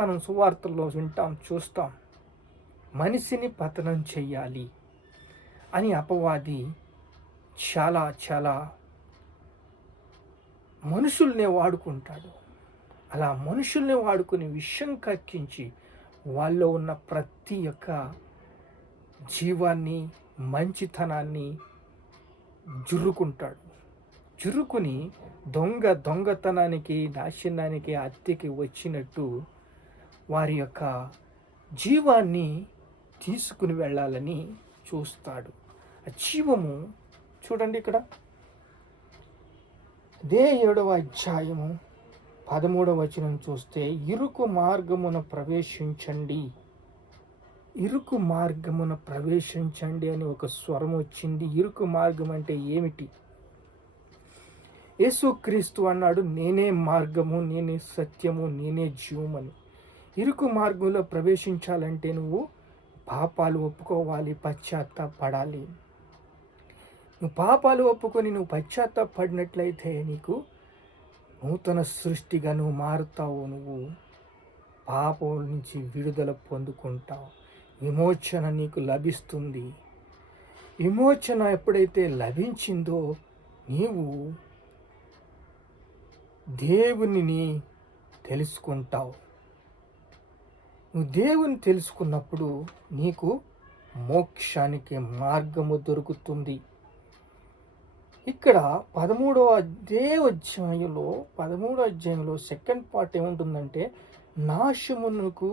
మనం సువార్తల్లో వింటాం, చూస్తాం. మనిషిని పతనం చెయ్యాలి అని అపవాది చాలా చాలా మనుషుల్నే వాడుకుంటాడు. అలా మనుషుల్ని వాడుకుని విషం కక్కించి వాళ్ళలో ఉన్న ప్రతి ఒక్క జీవాన్ని, మంచితనాన్ని జుర్రుకుంటాడు. జుర్రుకుని దొంగతనానికి, నాశనానికి, హత్యకి వచ్చినట్టు వారి యొక్క జీవాన్ని తీసుకుని వెళ్ళాలని చూస్తాడు. ఆ జీవము చూడండి ఇక్కడ అదే 7వ అధ్యాయము 13వ వచనం చూస్తే, ఇరుకు మార్గమున ప్రవేశించండి, ఇరుకు మార్గమున ప్రవేశించండి అని ఒక స్వరం వచ్చింది. ఇరుకు మార్గం అంటే ఏమిటి? యేసుక్రీస్తు అన్నాడు, నేనే మార్గము, నేనే సత్యము, నేనే జీవమని. ఇరుకు మార్గంలో ప్రవేశించాలంటే నువ్వు పాపాలు ఒప్పుకోవాలి, పశ్చాత్తాపడాలి. నువ్వు పాపాలు ఒప్పుకొని నువ్వు పశ్చాత్తాపడినట్లయితే నీకు నూతన సృష్టిగా నువ్వు మారుతావు. నువ్వు పాపం నుంచి విడుదల పొందుకుంటావు. విమోచన నీకు లభిస్తుంది. విమోచన ఎప్పుడైతే లభించిందో నీవు దేవునిని తెలుసుకుంటావు. నువ్వు దేవుని తెలుసుకున్నప్పుడు నీకు మోక్షానికి మార్గము దొరుకుతుంది. ఇక్కడ 13వ అధ్యాయంలో సెకండ్ పార్ట్ ఏముంటుందంటే, నాశమునకు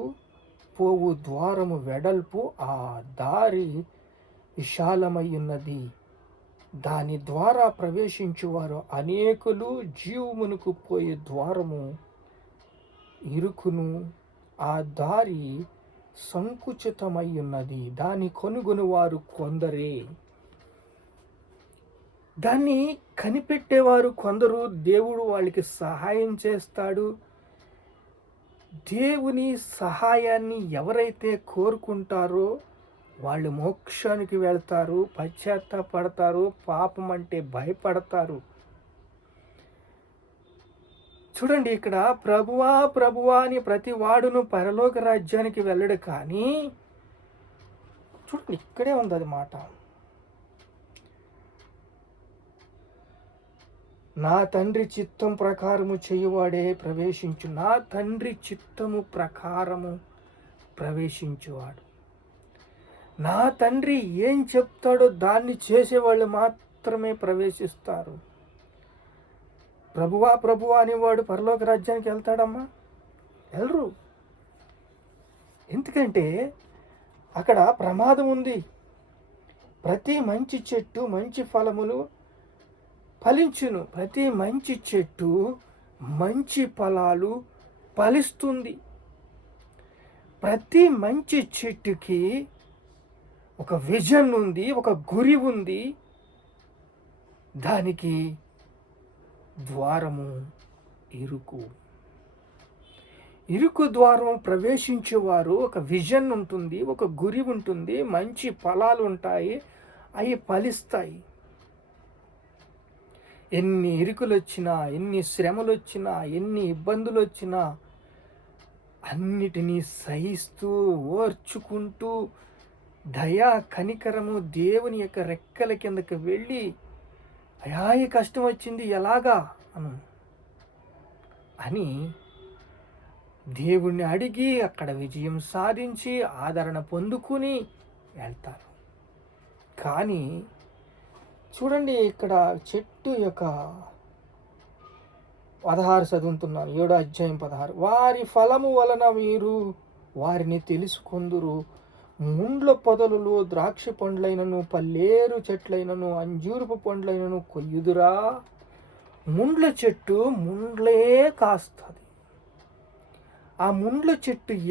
పోవు ద్వారము వెడల్పు, ఆ దారి విశాలమై ఉన్నది, దాని ద్వారా ప్రవేశించువారు అనేకులు, జీవమునకు పోయే ద్వారము ఇరుకును, ఆ దారి సంకుచితమై ఉన్నది, దాన్ని కొనుగొనువారు కొందరే. దాన్ని కనిపెట్టేవారు కొందరు. దేవుడు వాళ్ళకి సహాయం చేస్తాడు. దేవుని సహాయాన్ని ఎవరైతే కోరుకుంటారో వాళ్ళు మోక్షానికి వెళ్తారు, పశ్చాత్తాపడతారు, పాపం అంటే భయపడతారు. చూడండి, ఇక్కడ ప్రభువా ప్రభువా అని ప్రతి వాడును పరలోక రాజ్యానికి వెళ్ళడు. కానీ చూడండి, ఇక్కడే ఉంది అది మాట. నా తండ్రి చిత్తం ప్రకారము చేయువాడే ప్రవేశించు. నా తండ్రి చిత్తము ప్రకారము ప్రవేశించువాడు. నా తండ్రి ఏం చెప్తాడో దాన్ని చేసేవాళ్ళు మాత్రమే ప్రవేశిస్తారు. ప్రభువా ప్రభువా అనేవాడు పరలోక రాజ్యానికి వెళ్తాడమ్మా? వెళ్ళరు. ఎందుకంటే అక్కడ ప్రమాదం ఉంది. ప్రతి మంచి చెట్టు మంచి ఫలములు ఫలించును. ప్రతి మంచి చెట్టు మంచి ఫలాలు ఫలిస్తుంది. ప్రతి మంచి చెట్టుకి ఒక విజన్ ఉంది, ఒక గురి ఉంది. దానికి ద్వారము ఇరుకు. ఇరుకు ద్వారం ప్రవేశించేవారు ఒక విజన్ ఉంటుంది, ఒక గురి ఉంటుంది, మంచి ఫలాలు ఉంటాయి, అవి ఫలిస్తాయి. ఎన్ని ఇరుకులు వచ్చినా, ఎన్ని శ్రమలు వచ్చినా, ఎన్ని ఇబ్బందులు వచ్చినా అన్నిటినీ సహిస్తూ ఓర్చుకుంటూ దయా కనికరము దేవుని యొక్క రెక్కల కిందకి వెళ్ళి, అయా ఈ కష్టం వచ్చింది ఎలాగా అని దేవుణ్ణి అడిగి అక్కడ విజయం సాధించి ఆదరణ పొందుకుని వెళ్తారు. కానీ చూడండి, ఇక్కడ చెట్టు యొక్క 16 చదువుతున్నాను, 7వ అధ్యాయం 16. వారి ఫలము వలన మీరు వారిని తెలుసుకొందురు. ముండ్ల పొదలు ద్రాక్ష పండ్లైనను, పల్లేరు చెట్లైనను, అంజూరపు పండ్లైనను కొయ్యుదురా. ముండ్ల చెట్టు ముండ్లే కాస్తుంది. ఆ ముండ్ల చెట్టు